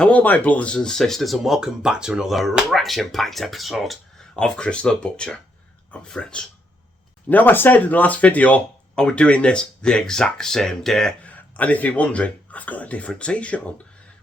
Hello my brothers and sisters and welcome back to another action-packed episode of Chris the Butcher and Friends. Now I said in the last video I was doing this the exact same day, and if you're wondering, I've got a different t-shirt on.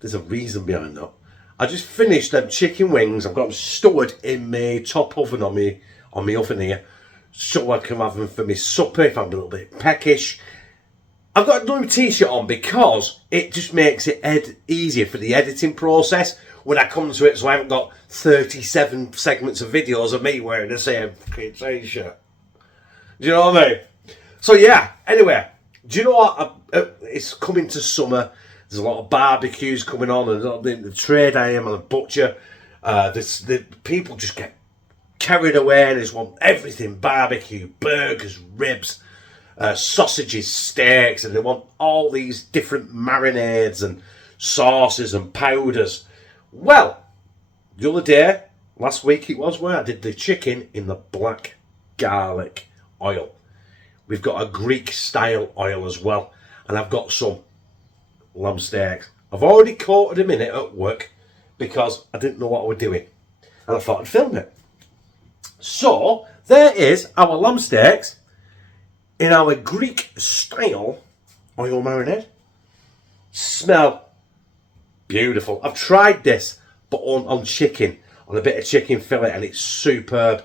There's a reason behind that. I just finished them chicken wings. I've got them stored in my top oven on my oven here so I can have them for my supper if I'm a little bit peckish. I've got a new t-shirt on because it just makes it easier for the editing process when I come to it, so I haven't got 37 segments of videos of me wearing the same t-shirt. Do you know what I mean? So yeah, anyway, do you know what? It's coming to summer. There's a lot of barbecues coming on, and the trade I am, and a butcher. The people just get carried away and just want everything: barbecue, burgers, ribs, sausages, steaks, and they want all these different marinades and sauces and powders. Well, the other day, last week it was, where I did the chicken in the black garlic oil. We've got a Greek style oil as well, and I've got some lamb steaks. I've already coated them in it at work because I didn't know what I was doing, and I thought I'd film it. So there is our lamb steaks in our Greek style oil marinade. Smell beautiful. I've tried this, but on chicken, on a bit of chicken fillet, and it's superb.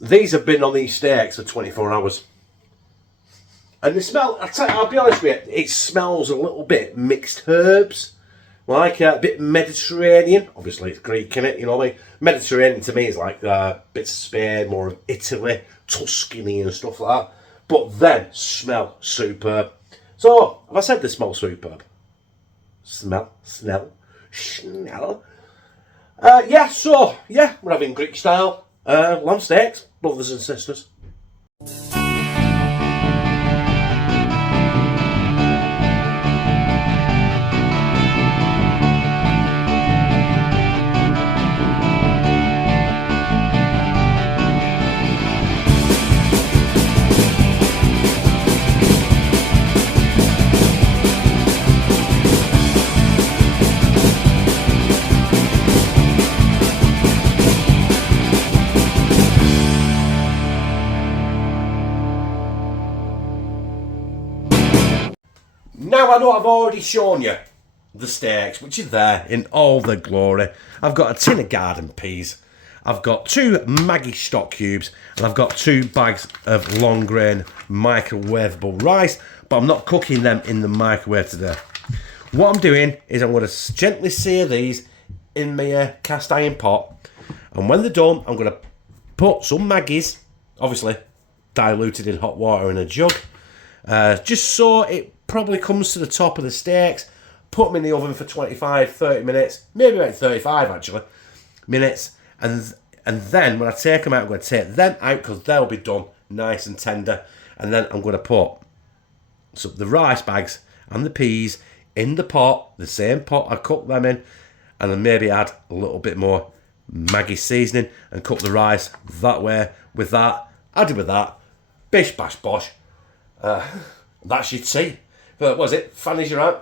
These have been on these steaks for 24 hours. And the smell, I'll be honest with you, it smells a little bit mixed herbs, like a bit Mediterranean. Obviously it's Greek, innit? You know what I mean? Mediterranean to me is like bits of Spain, more of Italy, Tuscany and stuff like that. But then smell superb. So, have I said they smell superb? Smell. Yeah, we're having Greek style lamb steaks, brothers and sisters. Now I know I've already shown you the steaks, which is there in all their glory. I've got a tin of garden peas, I've got 2 Maggi stock cubes, and I've got 2 bags of long grain microwavable rice, but I'm not cooking them in the microwave today. What I'm doing is I'm going to gently sear these in my cast iron pot, and when they're done I'm going to put some Maggies, obviously diluted in hot water in a jug, just so it probably comes to the top of the steaks. Put them in the oven for 25-30 minutes, maybe about 35 actually minutes, and then when I take them out, I'm going to take them out because they'll be done nice and tender, and then I'm going to put the rice bags and the peas in the pot, the same pot I cooked them in, and then maybe add a little bit more Maggi seasoning and cook the rice that way with that, added with that, bish bash bosh. That's your tea. What was it? Fanny's your aunt,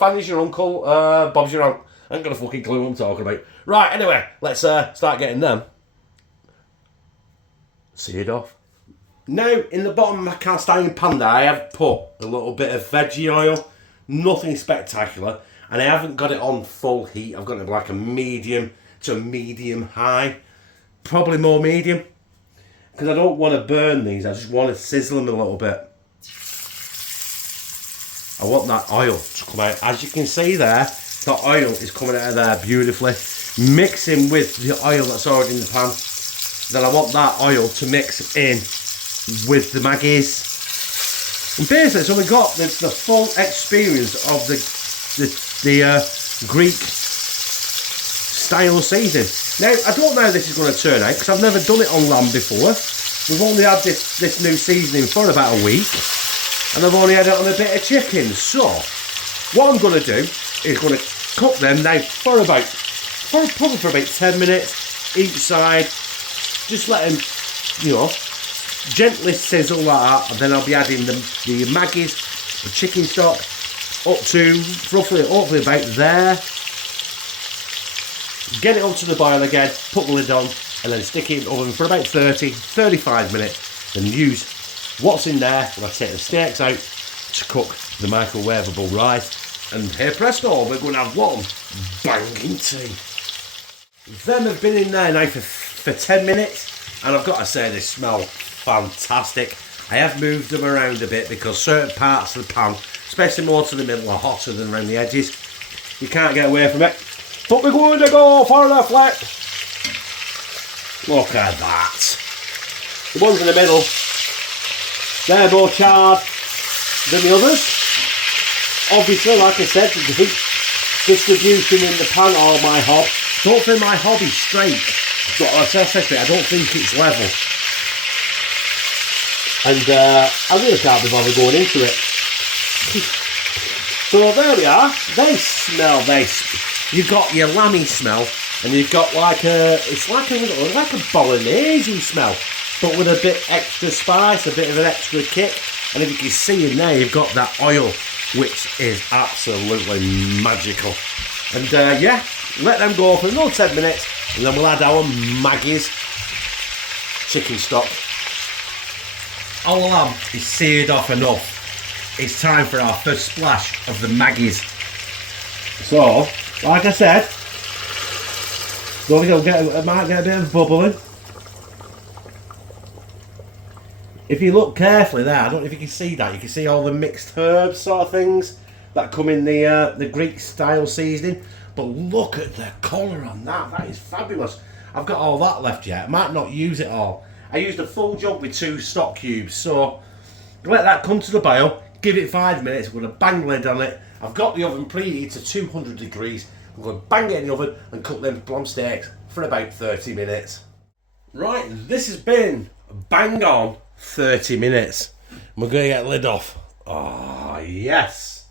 Fanny's your uncle, Bob's your aunt. I ain't got a fucking clue what I'm talking about. Right, anyway, let's start getting them seared off. Now, in the bottom of my cast iron pan there, I have put a little bit of veggie oil. Nothing spectacular. And I haven't got it on full heat. I've got it like a medium to medium high. Probably more medium. Because I don't want to burn these. I just want to sizzle them a little bit. I want that oil to come out. As you can see there, the oil is coming out of there beautifully, mixing with the oil that's already in the pan. Then I want that oil to mix in with the Maggies. And basically, so we got the full experience of the Greek style seasoning. Now, I don't know how this is going to turn out because I've never done it on lamb before. We've only had this new seasoning for about a week. And I've only had it on a bit of chicken. So, what I'm going to do is going to cook them now probably for about 10 minutes each side. Just let them, gently sizzle like that. And then I'll be adding the Maggies, the chicken stock, up to roughly, hopefully about there. Get it up to the boil again, put the lid on, and then stick it in the oven for about 30-35 minutes, and use what's in there when I take the steaks out to cook the microwavable rice. And here presto, we're going to have one banging tea. Them have been in there now for 10 minutes, and I've got to say they smell fantastic. I have moved them around a bit because certain parts of the pan, especially more to the middle, are hotter than around the edges. You can't get away from it. But we're going to go for the flip. Look at that. The ones in the middle, they're more charred than the others. Obviously, like I said, the heat distribution in the pan or my hob. Don't think my hob is straight. But I don't think it's level. And I really can't be bothered going into it. So there we are. They smell, you've got your lammy smell, and you've got like it's like a bolognese smell, but with a bit extra spice, a bit of an extra kick. And if you can see in there, you've got that oil, which is absolutely magical. And yeah, let them go for another 10 minutes, and then we'll add our Maggie's chicken stock. Our lamb is seared off enough. It's time for our first splash of the Maggie's. So, like I said, I might get a bit of bubbling. If you look carefully there, I don't know if you can see that. You can see all the mixed herbs sort of things that come in the Greek style seasoning. But look at the colour on that. That is fabulous. I've got all that left yet. I might not use it all. I used a full jug with 2 stock cubes. So let that come to the boil. Give it 5 minutes. We're going to bang the lid on it. I've got the oven preheated to 200 degrees. I'm going to bang it in the oven and cook them plum steaks for about 30 minutes. Right, this has been bang on 30 minutes. We're going to get the lid off. Oh, yes.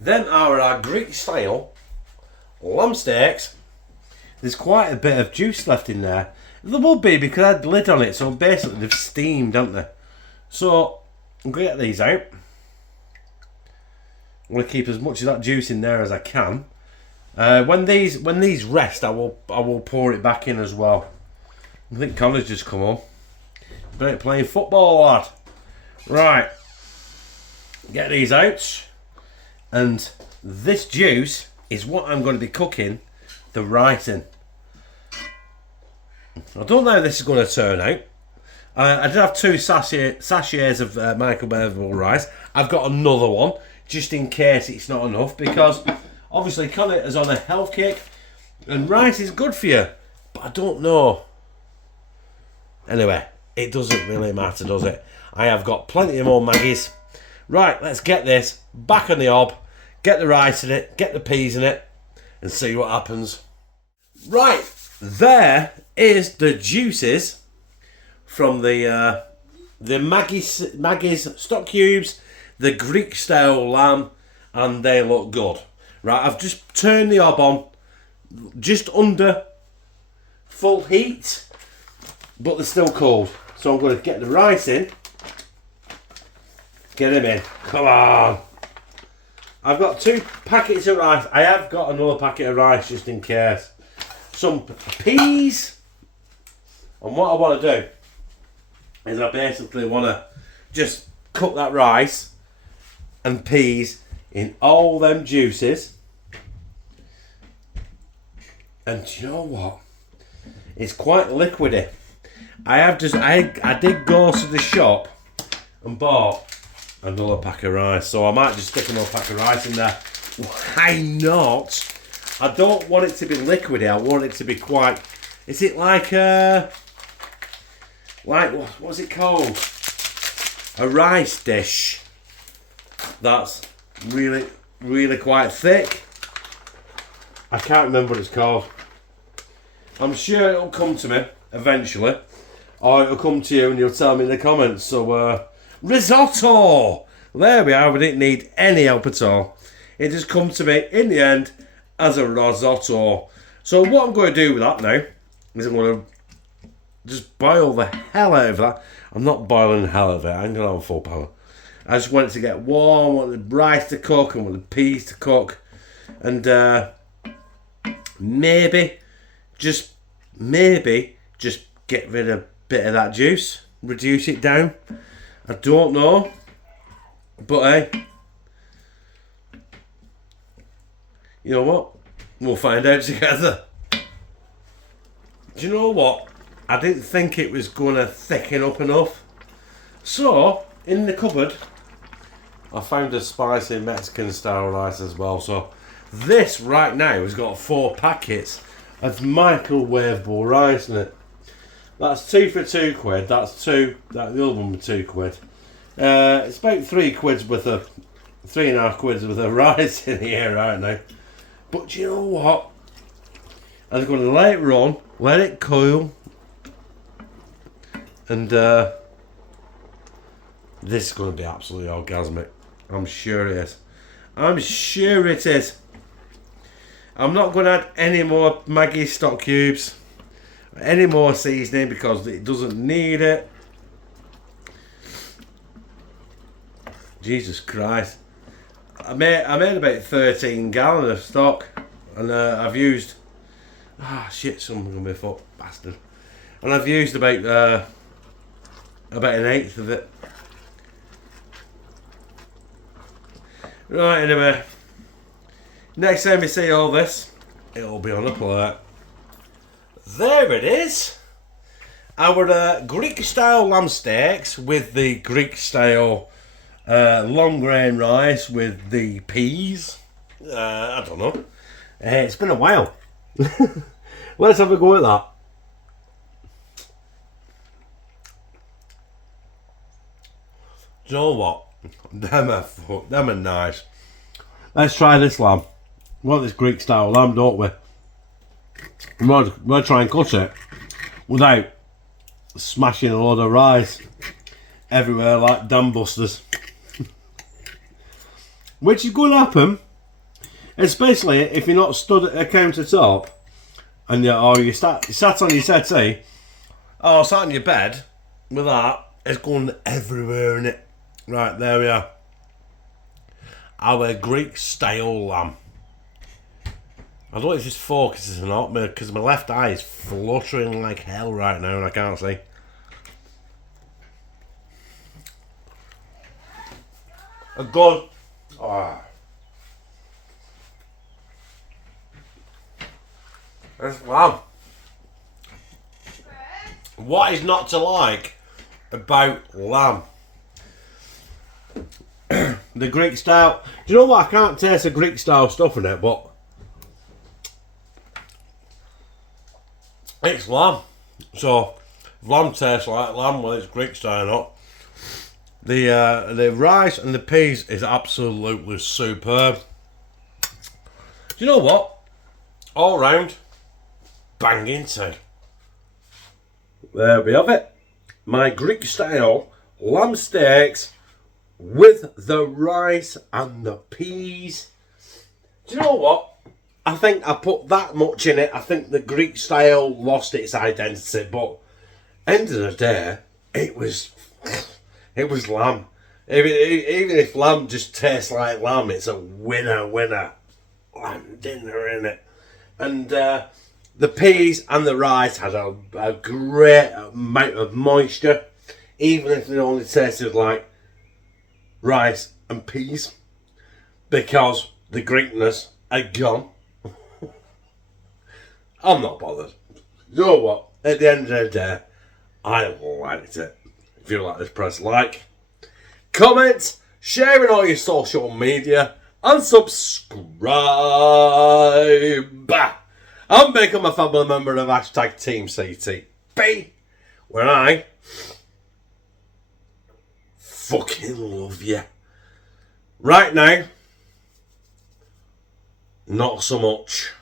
Them are our Greek style lamb steaks. There's quite a bit of juice left in there. There will be because I had the lid on it, so basically they've steamed, haven't they? So I'm going to get these out. I'm going to keep as much of that juice in there as I can. When these rest, I will pour it back in as well. I think Connor's just come on. Great playing football, lad. Right, get these out, and this juice is what I'm going to be cooking the rice in. I don't know how this is going to turn out. I did have 2 sachets of microwavable rice. I've got another one just in case it's not enough, because obviously Connor is on a health kick and rice is good for you, but I don't know. Anyway, it doesn't really matter, does it? I have got plenty of more Maggies. Right, let's get this back on the hob, get the rice in it, get the peas in it, and see what happens. Right, there is the juices from the Maggie's stock cubes, the Greek style lamb, and they look good. Right, I've just turned the hob on just under full heat, but they're still cold. So I'm going to get the rice in. Get them in. Come on. I've got 2 packets of rice. I have got another packet of rice just in case. Some peas. And what I want to do is I basically want to just cook that rice and peas in all them juices. And do you know what? It's quite liquidy. I did go to the shop and bought another pack of rice, so I might just stick another pack of rice in there. Why not? I don't want it to be liquidy. I want it to be quite. Is it like what's it called? A rice dish that's really, really quite thick. I can't remember what it's called. I'm sure it'll come to me eventually, or it'll come to you and you'll tell me in the comments. So risotto. There we are. We didn't need any help at all. It just come to me in the end as a risotto. So what I'm going to do with that now is I'm going to just boil the hell out of that. I'm not boiling the hell out of it. I'm going to have a full power. I just want it to get warm, I want the rice to cook, I want the peas to cook. And maybe just get rid of a bit of that juice. Reduce it down. I don't know. But hey, you know what? We'll find out together. Do you know what? I didn't think it was going to thicken up enough. So, in the cupboard, I found a spicy Mexican style rice as well. So, this right now has got 4 packets of microwavable rice in it. That's 2 for £2. That's 2. The other one was £2. It's about 3 quid's worth of 3.5 quid's worth of rice in here right now. But do you know what? I'm going to let it run, let it cool, and this is going to be absolutely orgasmic. I'm sure it is. I'm sure it is. I'm not going to add any more Maggi stock cubes, any more seasoning because it doesn't need it. Jesus Christ. I made about 13 gallons of stock, and I've used someone's gonna be a fuck bastard. And I've used about an eighth of it. Right, anyway. Next time we see all this, it'll be on a plate. There it is. Our Greek style lamb steaks with the Greek style long grain rice with the peas. I don't know. It's been a while. Let's have a go at that. Do you know what? Them are nice. Let's try this lamb. We want this Greek style lamb, don't we? We'll try and cut it without smashing a load of rice everywhere like dam busters. Which is going to happen, especially if you're not stood at a countertop and you sat on your settee or sat on your bed with that. It's going everywhere in it. Right, there we are. Our Greek style lamb. I don't know if this focuses or not because my left eye is fluttering like hell right now and I can't see. A good. This lamb. What is not to like about lamb? The Greek style. Do you know what? I can't taste the Greek style stuff in it, but it's lamb. So if lamb tastes like lamb, well, it's Greek style, not. The rice and the peas is absolutely superb. Do you know what? All round, banging tea. There we have it. My Greek style lamb steaks with the rice and the peas. Do you know what? I think I put that much in it. I think the Greek style lost its identity, but end of the day, it was lamb. Even if lamb just tastes like lamb, it's a winner lamb dinner in it. And the peas and the rice had a great amount of moisture, even if it only tasted like rice and peas, because the Greekness had gone. I'm not bothered. You know what? At the end of the day, I liked it. If you like this, press like, comment, share in all your social media, and subscribe. And become a family member of hashtag Team CTB, where I fucking love you. Right now, not so much.